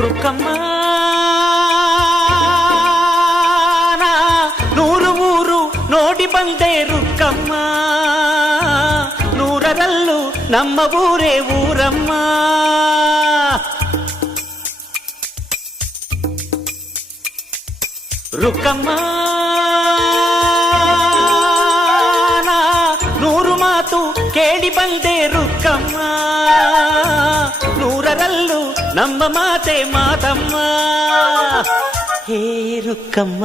రుక్కమ్మ నా నూరు ఊరు నోటి ಬಂದೆ ರುಕ್ಕಮ್ಮ ನೂರರಲ್ಲು ನಮ್ಮ ಊರೇ ಊರಮ್ಮ ರುಕ್ಕಮ್ಮ ನಾ ನೂರು ಮಾತು ಕೇಳಿ ಬಂದೆ ರುಕ್ಕಮ್ಮ ನೂರರಲ್ಲು ನಮ್ಮ ಮಾತೆ ಮಾತಮ್ಮ ಹೇ ರುಕ್ಕಮ್ಮ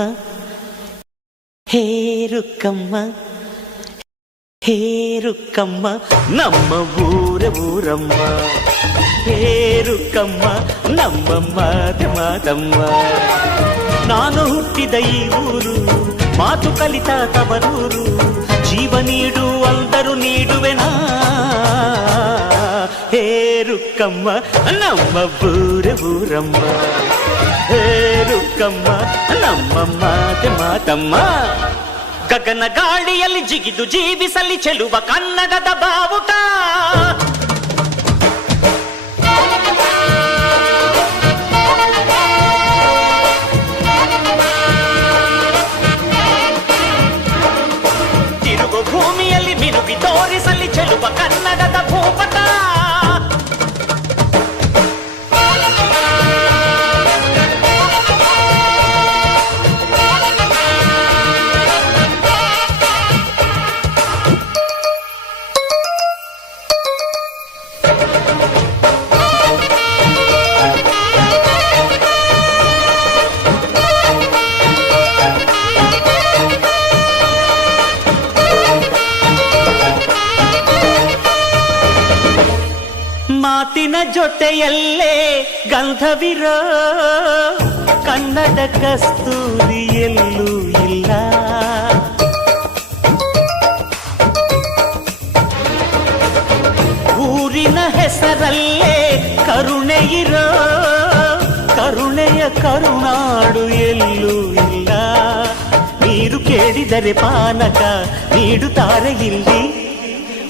ಹೇ ರುಕ್ಕಮ್ಮ ಹೇ ರುಕ್ಕಮ್ಮ ನಮ್ಮ ಊರ ಊರಮ್ಮ ಹೇ ರುಕ್ಕಮ್ಮ ನಮ್ಮ ಮಾತೆ ಮಾತಮ್ಮ ನಾನು ಹುಟ್ಟಿದ ಈ ಊರು ಮಾತು ಕಲಿತ ತವರೂರು ಜೀವ ನೀಡು ಅಂದರು ನೀಡುವೆನಾ ಹೇ ರುಕ್ಕಮ್ಮ ನಮ್ಮ ಊರ ಊರಮ್ಮ ಹೇ ರುಕ್ಕಮ್ಮ ನಮ್ಮ ಮಾತೆ ಮಾತಮ್ಮ ಗಗನ ಗಾಳಿಯಲ್ಲಿ ಜಿಗಿದು ಜೀವಿಸಲಿ ಚೆಲುವ ಕನ್ನಡದ ಬಾವುಟ ತಿರುಗು ಭೂಮಿಯಲ್ಲಿ ಮಿನುಗಿ ತೋರಿಸಲಿ ಚೆಲುವ ಕನ್ನಡದ ಭೂಪಟ ಜೊತೆಯಲ್ಲೇ ಗಂಧವಿರೋ ಕನ್ನಡ ಕಸ್ತೂರಿ ಎಲ್ಲೂ ಇಲ್ಲ. ಊರಿನ ಹೆಸರಲ್ಲೇ ಕರುಣೆ ಇರೋ, ಕರುಣೆಯ ಕರುನಾಡು ಎಲ್ಲೂ ಇಲ್ಲ. ನೀರು ಕೇಳಿದರೆ ಪಾನಕ ನೀಡುತ್ತಾರೆ ಇಲ್ಲಿ.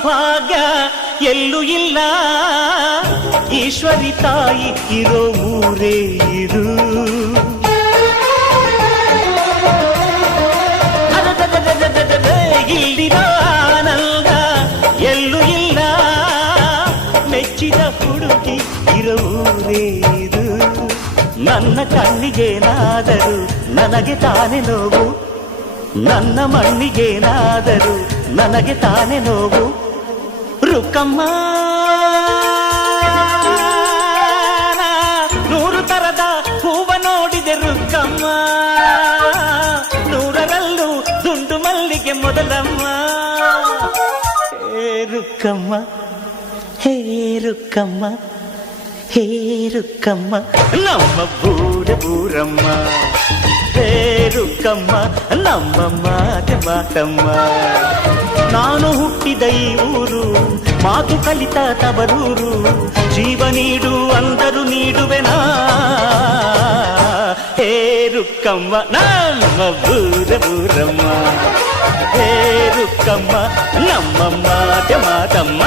ಸೌಭಾಗ್ಯ ಎಲ್ಲೂ ಇಲ್ಲ ಈಶ್ವರಿ ತಾಯಿ ಇರೋ ಊರೇ ಇದು ಅದದದದದದದ, ಇಲ್ಲಿರೋ ಆನಂದ ಎಲ್ಲೂ ಇಲ್ಲ ಮೆಚ್ಚಿದ ಹುಡುಗಿ ಇರೋ ಊರೇ ಇದು ನನ್ನ ಕಣ್ಣಿಗೇನಾದರೂ ನನಗೆ ತಾನೇ ನೋವು ನನ್ನ ಮಣ್ಣಿಗೇನಾದರೂ ನನಗೆ ತಾನೇ ನೋವು ರುಕ್ಕಮ್ಮ ನೂರು ತರದ ಹೂವ ನೋಡಿದೆ ರುಕ್ಕಮ್ಮ ನೂರರಲ್ಲೂ ದುಂಡು ಮಲ್ಲಿಗೆ ಮೊದಲಮ್ಮ ಹೇ ರುಕ್ಕಮ್ಮ ಹೇ ರುಕ್ಕಮ್ಮ ಹೇ ರುಕ್ಕಮ್ಮ ನಮ್ಮ ಬೂರ ಬೂರಮ್ಮ ಹೇ ರುಕ್ಕಮ್ಮ ನಮ್ಮ ಮಾತೆ ಮಾತಮ್ಮ ನಾನು ಹುಟ್ಟಿದ ಈ ಊರು ಮಾತು ಕಲಿತ ತವರೂರು ಜೀವ ನೀಡು ಅಂದರು ನೀಡುವೆನಾ ಹೇ ರುಕ್ಕಮ್ಮ ನಮ್ಮ ಬೂರ ಬೂರಮ್ಮ ಹೇ ರುಕ್ಕಮ್ಮ ನಮ್ಮ ಮಾತೆ ಮಾತಮ್ಮ